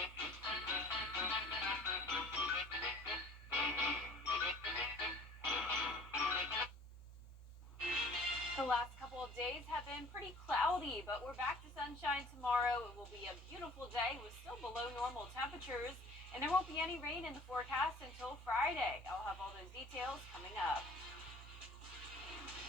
The last couple of days have been pretty cloudy, but we're back to sunshine tomorrow. It will be a beautiful day with still below normal temperatures, and there won't be any rain in the forecast until Friday. I'll have all those details coming up.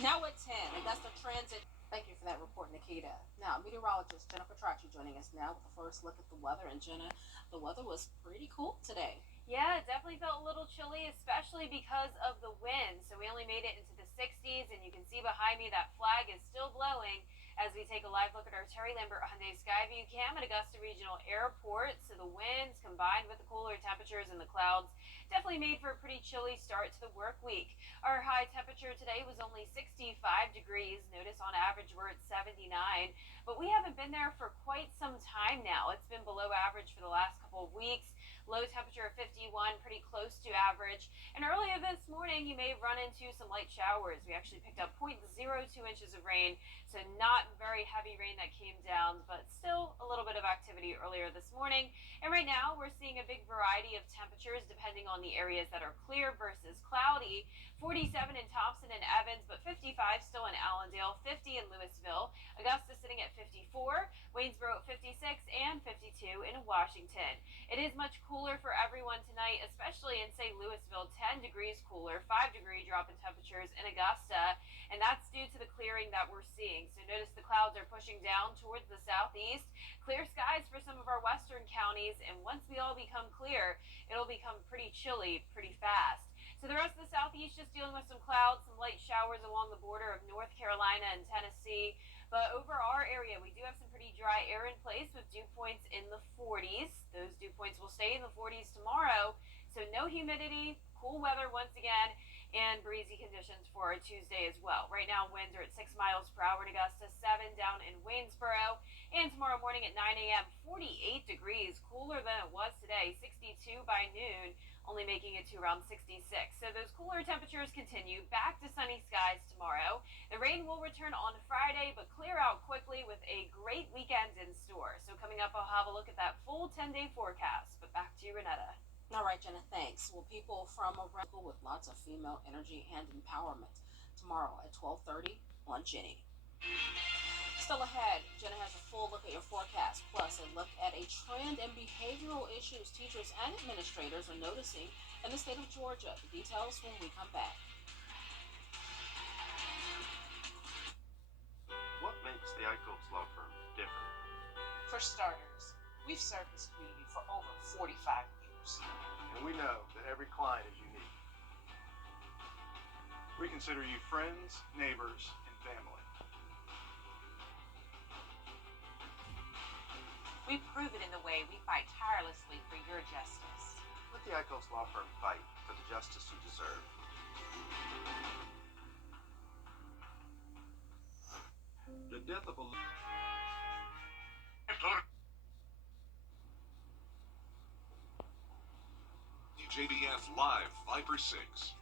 Now at 10, Augusta Transit. Thank you for that report, Nikita. Now, meteorologist Jennifer Tracci joining us now with the first look at the weather. And Jenna, the weather was pretty cool today. Yeah, it definitely felt a little chilly, especially because of the wind. So we only made it into the 60s, and you can see behind me that flag is still blowing as we take a live look at our Terry Lambert Hyundai Skyview cam at Augusta Regional Airport. So the winds combined with the cooler temperatures and the clouds definitely made for a pretty chilly start to the work week. Our high temperature today was only 65 degrees. Notice on average we're at 79, but we haven't been there for quite some time now. It's been below average for the last couple of weeks. Low temperature of 51, pretty close to average. And earlier this morning, you may run into some light showers. We actually picked up 0.02 inches of rain, so not very heavy rain that came down, but still a little bit of activity earlier this morning. And right now, we're seeing a big variety of temperatures depending on the areas that are clear versus cloudy. 47 in Thompson and Evans, but 55 still in Allendale, 50 in Louisville, Augusta sitting at 54, Waynesboro at 56, and 52 in Washington. It is much cooler for everyone tonight, especially in, say, Louisville, 10 degrees cooler, 5-degree drop in temperatures in Augusta, and that's due to the clearing that we're seeing. So notice the clouds are pushing down towards the southeast, clear skies for some of our western counties, and once we all become clear, it'll become pretty chilly pretty fast. So the rest of the southeast just dealing with some clouds, some light showers along the border of North Carolina and Tennessee. But over our area, we do have some pretty dry air in place with dew points in the 40s. Those dew points will stay in the 40s tomorrow. So no humidity, cool weather once again, and breezy conditions for our Tuesday as well. Right now, winds are at 6 miles per hour in Augusta, 7 down in Waynesboro. And tomorrow morning at 9 a.m., 48 degrees, cooler than it was today, 62 by noon, only making it to around 66. So those cooler temperatures continue. Back to sunny skies tomorrow. The rain will return on Friday, but clear out quickly with a great weekend in store. So coming up, I'll have a look at that full 10-day forecast. But back to you, Renetta. All right, Jenna, thanks. Well, people from around with lots of female energy and empowerment tomorrow at 12:30 on Jenny. Still ahead, Jenna has a full look at your forecast, plus a look at a trend in behavioral issues teachers and administrators are noticing in the state of Georgia. The details when we come back. What makes the Eichholz Law Firm different? For starters, we've served this community for over 45 years. And we know that every client is unique. We consider you friends, neighbors, and family. We prove it in the way we fight tirelessly for your justice. Let the Eichholz Law Firm fight for the justice you deserve. The death of a WJBF Live, Viper 6.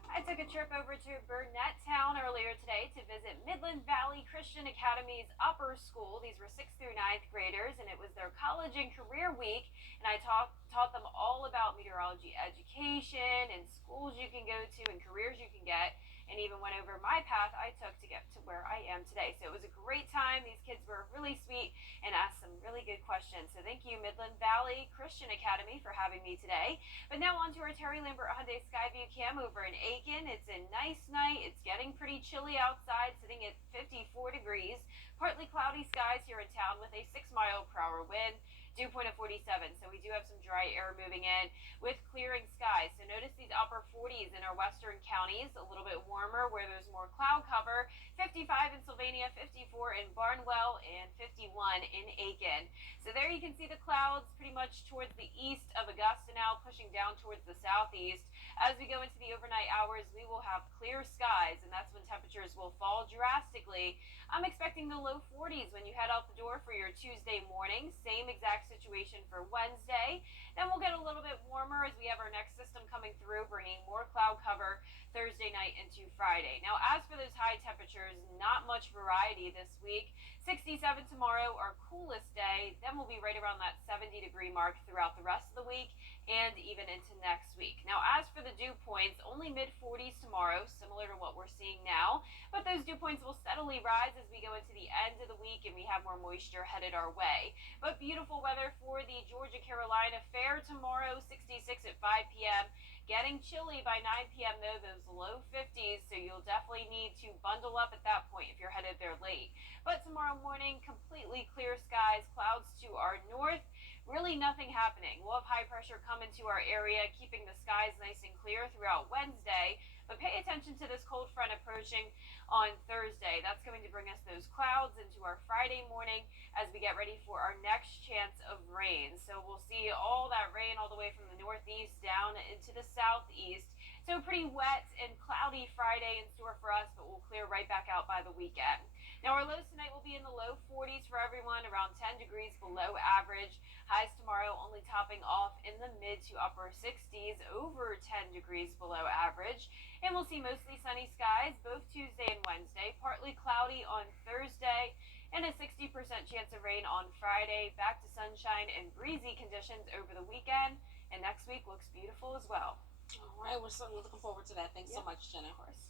I took a trip over to Burnett Town earlier today to visit Midland Valley Christian Academy's upper school. These were 6th through 9th graders, and it was their college and career week. And I taught them all about meteorology education and schools you can go to and careers you can get, and even went over my path I took to get to where I am today. So it was a great time. These kids were really sweet and asked some really good questions. So thank you, Midland Valley Christian Academy, for having me today. But now on to our Terry Lambert Hyundai Skyview cam over in Aiken. It's a nice night. It's getting pretty chilly outside, sitting at 54 degrees. Partly cloudy skies here in town with a 6-mile-per-hour wind. Dew point of 47, so we do have some dry air moving in with clearing skies. So notice these upper 40s in our western counties, a little bit warmer where there's more cloud cover. 55 in Sylvania, 54 in Barnwell, and 51 in Aiken. So there you can see the clouds pretty much towards the east of Augusta now, pushing down towards the southeast. As we go into the overnight hours, we will have clear skies, and that's when temperatures will fall drastically. I'm expecting the low 40s when you head out the door for your Tuesday morning. Same exact situation for Wednesday. Then we'll get a little bit warmer as we have our next system coming through, bringing more cloud cover Thursday night into Friday. Now, as for those high temperatures, not much variety this week. 67 tomorrow, our coolest day. Then we'll be right around that 70-degree mark throughout the rest of the week and even into next week. Now, as for the dew points, only mid-40s tomorrow, similar to what we're seeing now. But those dew points will steadily rise as we go into the end of the week and we have more moisture headed our way. But beautiful weather for the Georgia-Carolina Fair tomorrow, 66 at 5 p.m. Getting chilly by 9 p.m. though, those low 50s, so you'll definitely need to bundle up at that point if you're headed there late. But tomorrow morning, completely clear skies, clouds to our north. Really nothing happening. We'll have high pressure come into our area, keeping the skies nice and clear throughout Wednesday. But pay attention to this cold front approaching on Thursday. That's going to bring us those clouds into our Friday morning as we get ready for our next chance of rain. So we'll see all that rain all the way from the northeast down into the southeast. So pretty wet and cloudy Friday in store for us, but we'll clear right back out by the weekend. Now our lows tonight will be in the low 40s for everyone, around 10 degrees below average. Highs tomorrow only topping off in the mid to upper 60s, over 10 degrees below average. And we'll see mostly sunny skies both Tuesday and Wednesday, partly cloudy on Thursday, and a 60% chance of rain on Friday. Back to sunshine and breezy conditions over the weekend, and next week looks beautiful as well. All right, we're certainly looking forward to that. Thanks so much, Jenna. Of course.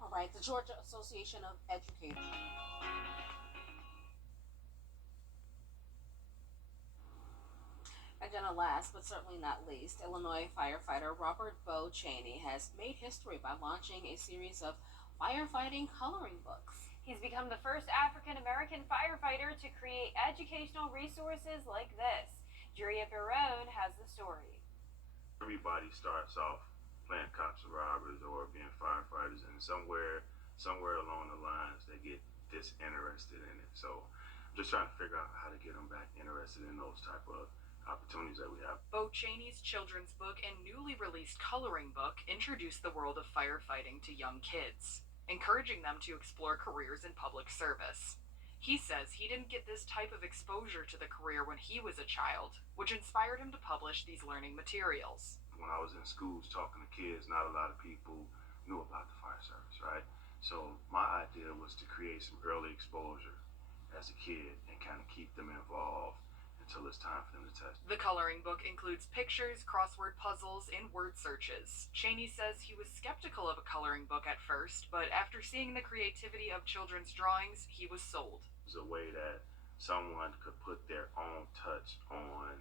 All right, the Georgia Association of Educators. And Jenna, last but certainly not least, Illinois firefighter Robert Bo Cheney has made history by launching a series of firefighting coloring books. He's become the first African-American firefighter to create educational resources like this. Juria Barone has the story. Everybody starts off playing cops and robbers or being firefighters, and somewhere along the lines they get disinterested in it. So I'm just trying to figure out how to get them back interested in those type of opportunities that we have. Bo Cheney's children's book and newly released coloring book introduced the world of firefighting to young kids, encouraging them to explore careers in public service. He says he didn't get this type of exposure to the career when he was a child, which inspired him to publish these learning materials. When I was in schools talking to kids, not a lot of people knew about the fire service, right? So my idea was to create some early exposure as a kid and kind of keep them involved until it's time for them to test. The coloring book includes pictures, crossword puzzles, and word searches. Cheney says he was skeptical of a coloring book at first, but after seeing the creativity of children's drawings, he was sold. It was a way that someone could put their own touch on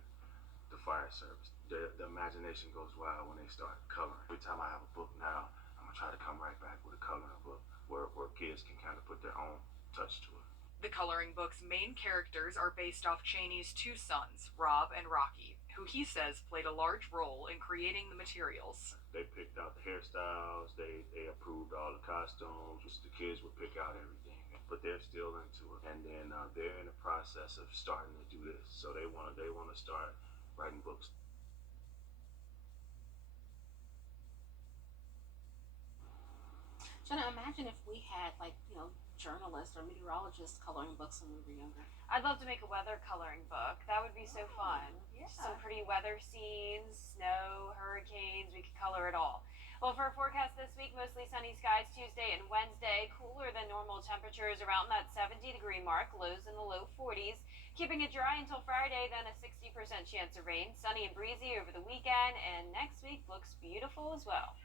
the fire service. The imagination goes wild when they start coloring. Every time I have a book now, I'm going to try to come right back with a coloring book where kids can kind of put their own touch to it. The coloring book's main characters are based off Cheney's two sons, Rob and Rocky, who he says played a large role in creating the materials. They picked out the hairstyles, they approved all the costumes. The kids would pick out everything, but they're still into it. And then they're in the process of starting to do this, so they want to start writing books. Jenna, imagine if we had, journalists or meteorologists coloring books when we were younger. I'd love to make a weather coloring book. That would be so fun. Yeah. Some pretty weather scenes, snow, hurricanes, we could color it all. Well, for our forecast this week, mostly sunny skies Tuesday and Wednesday, cooler than normal temperatures around that 70-degree mark, lows in the low 40s. Keeping it dry until Friday, then a 60% chance of rain, sunny and breezy over the weekend, and next week looks beautiful as well.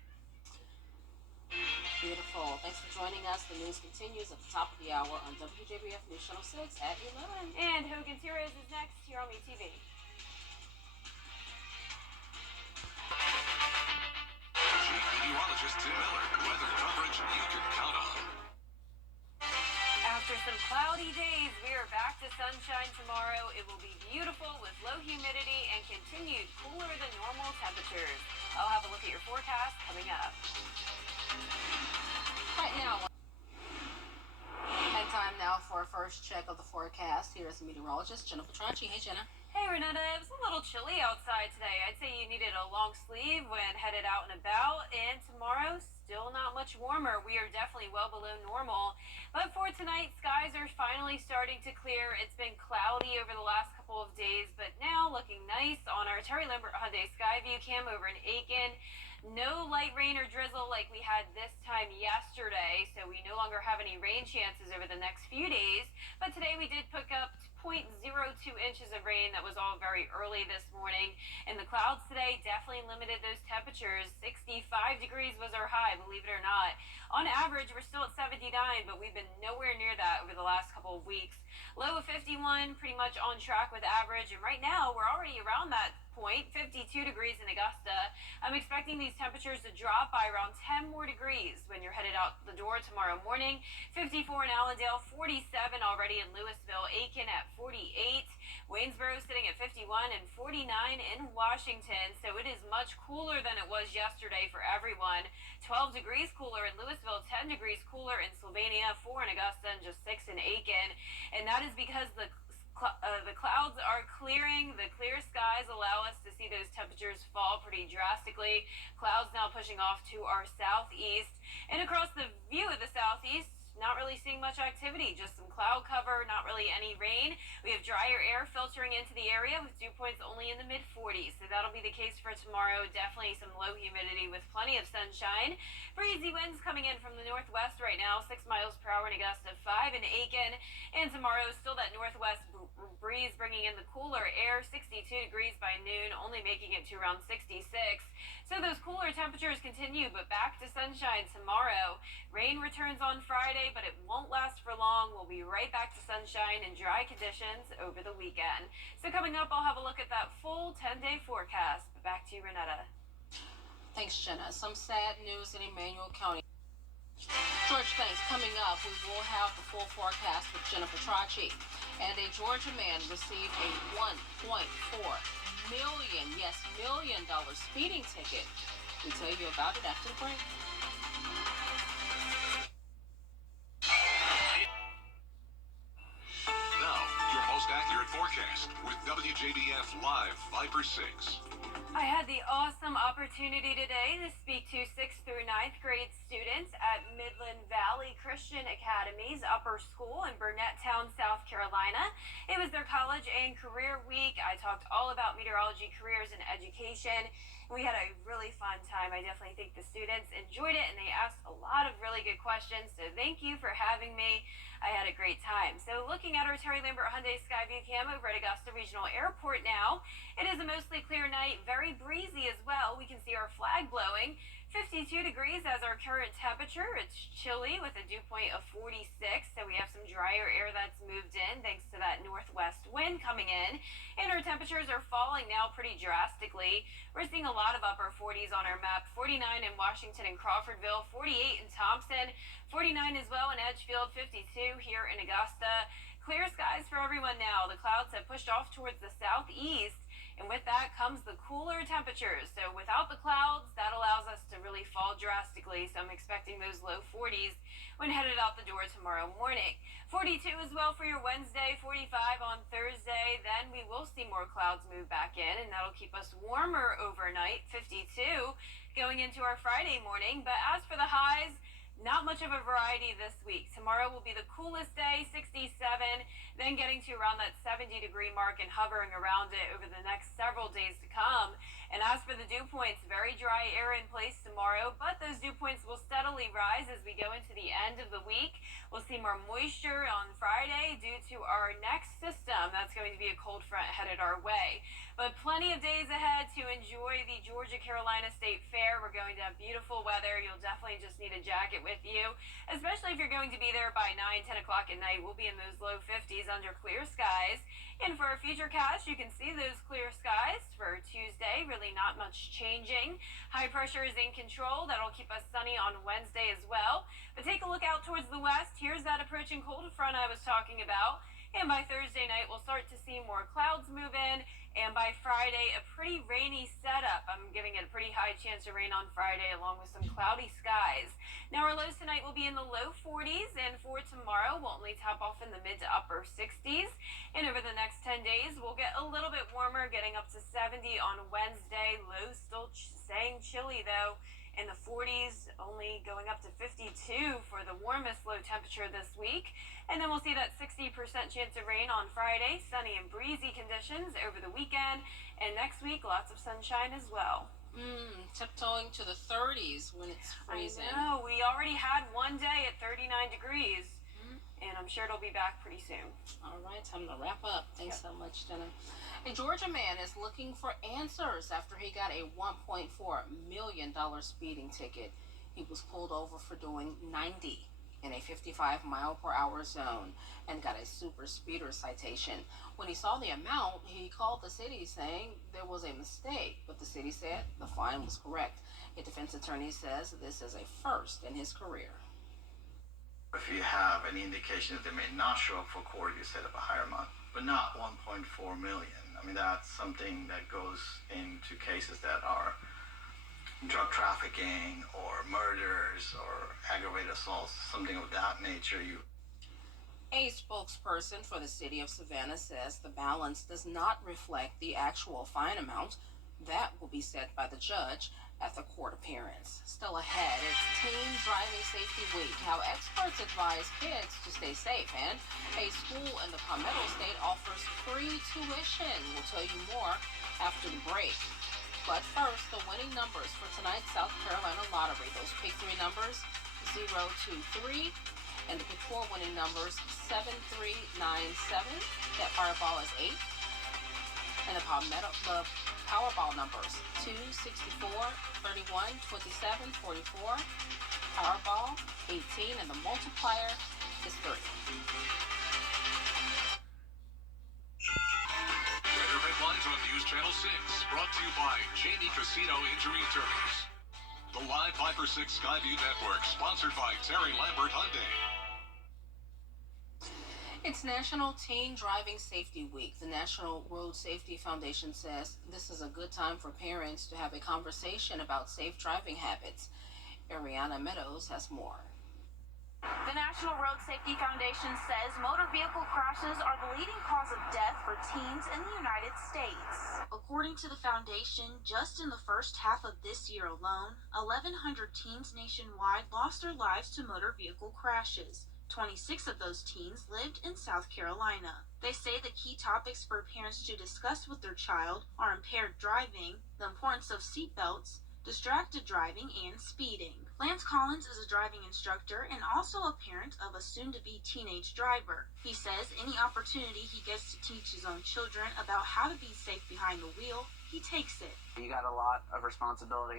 Beautiful. Thanks for joining us. The news continues at the top of the hour on WJBF News Channel 6 at 11. And Hogan's Heroes is next here on MeTV. Chief Meteorologist Tim Miller. Weather coverage you can count on. After some cloudy days, we are back to sunshine tomorrow. It will be beautiful with low humidity and continued cooler than normal temperatures. I'll have a look at your forecast coming up. Right now, and time now for a first check of the forecast. Here is meteorologist Jenna Petranci. Hey, Jenna. Hey, Renata. It was a little chilly outside today. I'd say you needed a long sleeve when headed out and about. And tomorrow, still not much warmer. We are definitely well below normal. But for tonight, skies are finally starting to clear. It's been cloudy over the last couple of days, but now looking nice on our Terry Lambert Hyundai Skyview cam over in Aiken. No light rain or drizzle like we had this time yesterday, so we no longer have any rain chances over the next few days. But today we did pick up 0.02 inches of rain. That was all very early this morning. And the clouds today definitely limited those temperatures. 65 degrees was our high, believe it or not. On average, we're still at 79, but we've been nowhere near that over the last couple of weeks. Low of 51, pretty much on track with average. And right now, we're already around that point, 52 degrees in Augusta. I'm expecting these temperatures to drop by around 10 more degrees when you're headed out the door tomorrow morning. 54 in Allendale, 47 already in Louisville, Aiken at 48, Waynesboro sitting at 51, and 49 in Washington. So it is much cooler than it was yesterday for everyone. 12 degrees cooler in Louisville, 10 degrees cooler in Sylvania, 4 in Augusta, and just 6 in Aiken. And that is because the clouds are clearing. The clear skies allow us to see those temperatures fall pretty drastically. Clouds now pushing off to our southeast. And across the view of the southeast, not really seeing much activity, just some cloud cover, not really any rain. We have drier air filtering into the area with dew points only in the mid-40s. So that'll be the case for tomorrow. Definitely some low humidity with plenty of sunshine. Breezy winds coming in from the northwest right now, 6 miles per hour in Augusta, 5 in Aiken. And tomorrow, still that northwest breeze bringing in the cooler air, 62 degrees by noon, only making it to around 66. So those cooler temperatures continue, but back to sunshine tomorrow. Rain returns on Friday, but it won't last for long. We'll be right back to sunshine and dry conditions over the weekend. So coming up, I'll have a look at that full 10-day forecast. But back to you, Renetta. Thanks, Jenna. Some sad news in Emmanuel County. George, thanks. Coming up, we will have the full forecast with Jennifer Tracci. And a Georgia man received a $1.4 million speeding ticket. We'll tell you about it after the break. Now, your most accurate forecast with WJBF Live Viper 6. I had the awesome opportunity today to speak to 6th through 9th grade students at Midland Valley Christian Academy's upper school in Burnetttown, South Carolina. It was their college and career week. I talked all about meteorology, careers, and education. We had a really fun time. I definitely think the students enjoyed it, and they asked a lot of really good questions. So thank you for having me. I had a great time. So looking at our Terry Lambert Hyundai Skyview cam over at Augusta Regional Airport now, it is a mostly clear night, very breezy as well. We can see our flag blowing. 52 degrees as our current temperature. It's chilly with a dew point of 46, so we have some drier air that's moved in thanks to that northwest wind coming in. And our temperatures are falling now pretty drastically. We're seeing a lot of upper 40s on our map. 49 in Washington and Crawfordville, 48 in Thompson, 49 as well in Edgefield, 52 here in Augusta. Clear skies for everyone now. The clouds have pushed off towards the southeast. And with that comes the cooler temperatures. So without the clouds, that allows us to really fall drastically. So I'm expecting those low 40s when headed out the door tomorrow morning. 42 as well for your Wednesday, 45 on Thursday. Then we will see more clouds move back in, and that'll keep us warmer overnight, 52 going into our Friday morning. But as for the highs, not much of a variety this week. Tomorrow will be the coolest day, 67, then getting to around that 70-degree mark and hovering around it over the next several days to come. And as for the dew points, very dry air in place tomorrow, but those dew points will steadily rise as we go into the end of the week. We'll see more moisture on Friday due to our next system. That's going to be a cold front headed our way. But plenty of days ahead to enjoy the Georgia-Carolina State Fair. We're going to have beautiful weather. You'll definitely just need a jacket with you, especially if you're going to be there by 9, 10 o'clock at night. We'll be in those low 50s under clear skies. And for our future cast, you can see those clear skies for Tuesday. Really not much changing. High pressure is in control. That'll keep us sunny on Wednesday as well. But take a look out towards the west. Here's that approaching cold front I was talking about. And by Thursday night, we'll start to see more clouds move in. And by Friday, a pretty rainy setup. I'm giving it a pretty high chance of rain on Friday, along with some cloudy skies. Now, our lows tonight will be in the low 40s, and for tomorrow, we'll only top off in the mid to upper 60s. And over the next 10 days, we'll get a little bit warmer, getting up to 70 on Wednesday. Lows still staying chilly, though, in the 40s, only going up to 52 for the warmest low temperature this week. And then we'll see that 60% chance of rain on Friday, sunny and breezy conditions over the weekend. And next week, lots of sunshine as well. Tiptoeing to the 30s when it's freezing. I know. We already had one day at 39 degrees. And I'm sure it'll be back pretty soon. All right, time to wrap up. Thanks so much, Jenna. A Georgia man is looking for answers after he got a $1.4 million speeding ticket. He was pulled over for doing 90 in a 55-mile-per-hour zone and got a super speeder citation. When he saw the amount, he called the city saying there was a mistake, but the city said the fine was correct. A defense attorney says this is a first in his career. If you have any indication that they may not show up for court, you set up a higher amount, but not 1.4 million. I mean, that's something that goes into cases that are drug trafficking or murders or aggravated assaults, something of that nature. A spokesperson for the city of Savannah says the balance does not reflect the actual fine amount. That will be set by the judge at the court appearance. Still ahead, it's Teen Driving Safety Week, how experts advise kids to stay safe, and a school in the Palmetto State offers free tuition. We'll tell you more after the break. But first, the winning numbers for tonight's South Carolina lottery. Those pick 3 numbers, 0, 2, 3, and the pick 4 winning numbers, 7, 3, 9, 7. That Fireball is 8. And the Powerball numbers, 2, 64, 31, 27, 44. Powerball, 18, and the multiplier is 3. Weather headlines on News Channel 6, brought to you by Jamie Casino Injury Attorneys. The live 5-for-6 Skyview Network, sponsored by Terry Lambert Hyundai. It's National Teen Driving Safety Week. The National Road Safety Foundation says this is a good time for parents to have a conversation about safe driving habits. Ariana Meadows has more. The National Road Safety Foundation says motor vehicle crashes are the leading cause of death for teens in the United States. According to the foundation, just in the first half of this year alone, 1,100 teens nationwide lost their lives to motor vehicle crashes. 26 of those teens lived in South Carolina. They say the key topics for parents to discuss with their child are impaired driving, the importance of seatbelts, distracted driving, and speeding. Lance Collins is a driving instructor and also a parent of a soon-to-be teenage driver. He says any opportunity he gets to teach his own children about how to be safe behind the wheel, he takes it. You got a lot of responsibility,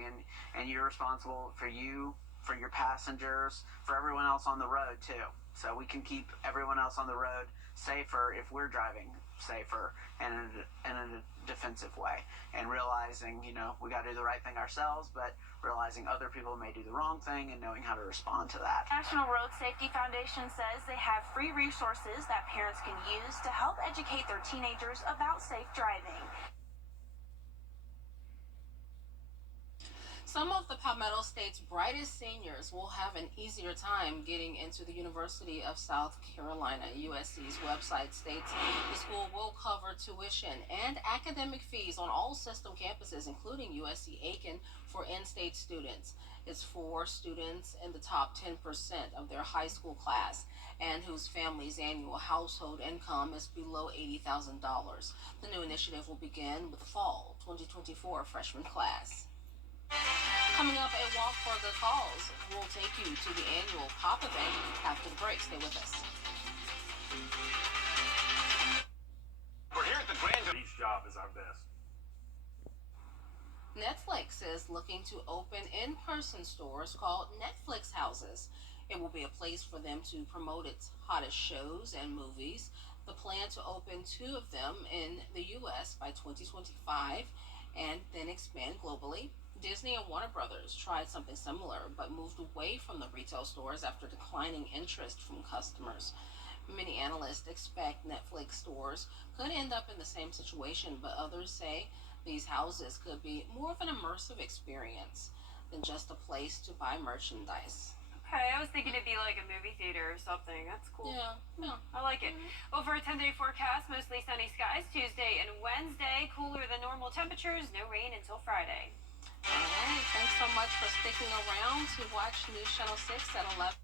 and you're responsible for you, for your passengers, for everyone else on the road too. So we can keep everyone else on the road safer if we're driving safer and in a defensive way. And realizing, we got to do the right thing ourselves, but realizing other people may do the wrong thing and knowing how to respond to that. National Road Safety Foundation says they have free resources that parents can use to help educate their teenagers about safe driving. Some of the Palmetto State's brightest seniors will have an easier time getting into the University of South Carolina. USC's website states the school will cover tuition and academic fees on all system campuses, including USC-Aiken, for in-state students. It's for students in the top 10% of their high school class and whose family's annual household income is below $80,000. The new initiative will begin with the fall 2024 freshman class. Coming up, a walk for the cause. We'll take you to the annual POP event after the break. Stay with us. We're here at the Grand. Each job is our best. Netflix is looking to open in-person stores called Netflix Houses. It will be a place for them to promote its hottest shows and movies. The plan to open 2 of them in the U.S. by 2025 and then expand globally. Disney and Warner Brothers tried something similar, but moved away from the retail stores after declining interest from customers. Many analysts expect Netflix stores could end up in the same situation, but others say these houses could be more of an immersive experience than just a place to buy merchandise. Okay, I was thinking it'd be like a movie theater or something. That's cool. Yeah. I like it. Well, for a 10-day forecast, mostly sunny skies Tuesday and Wednesday, cooler than normal temperatures, no rain until Friday. All right, thanks so much for sticking around to watch News Channel 6 at 11.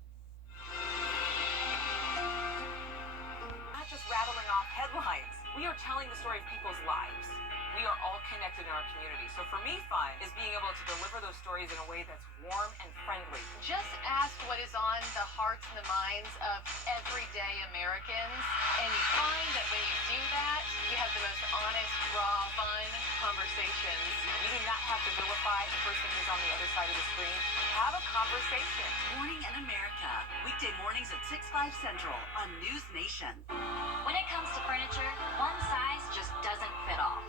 Not just rattling off headlines. We are telling the story of people's lives. We are all connected in our community. So for me, fun is being able to deliver those stories in a way that's warm and friendly. Just ask what is on the hearts and the minds of everyday Americans, and you find that when you do that, you have the most honest, raw, fun conversations. You do not have to vilify the person who's on the other side of the screen. Have a conversation. Morning in America, weekday mornings at 6/5 Central on News Nation. When it comes to furniture, one size just doesn't fit all.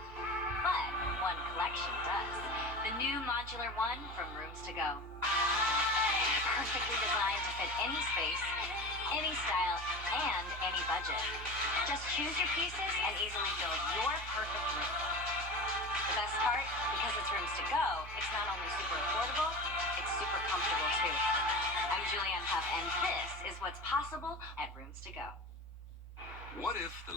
But one collection does. The new Modular One from Rooms to Go. Perfectly designed to fit any space, any style, and any budget. Just choose your pieces and easily build your perfect room. The best part, because it's Rooms to Go, it's not only super affordable, it's super comfortable too. I'm Julianne Huff, and this is what's possible at Rooms to Go. What if the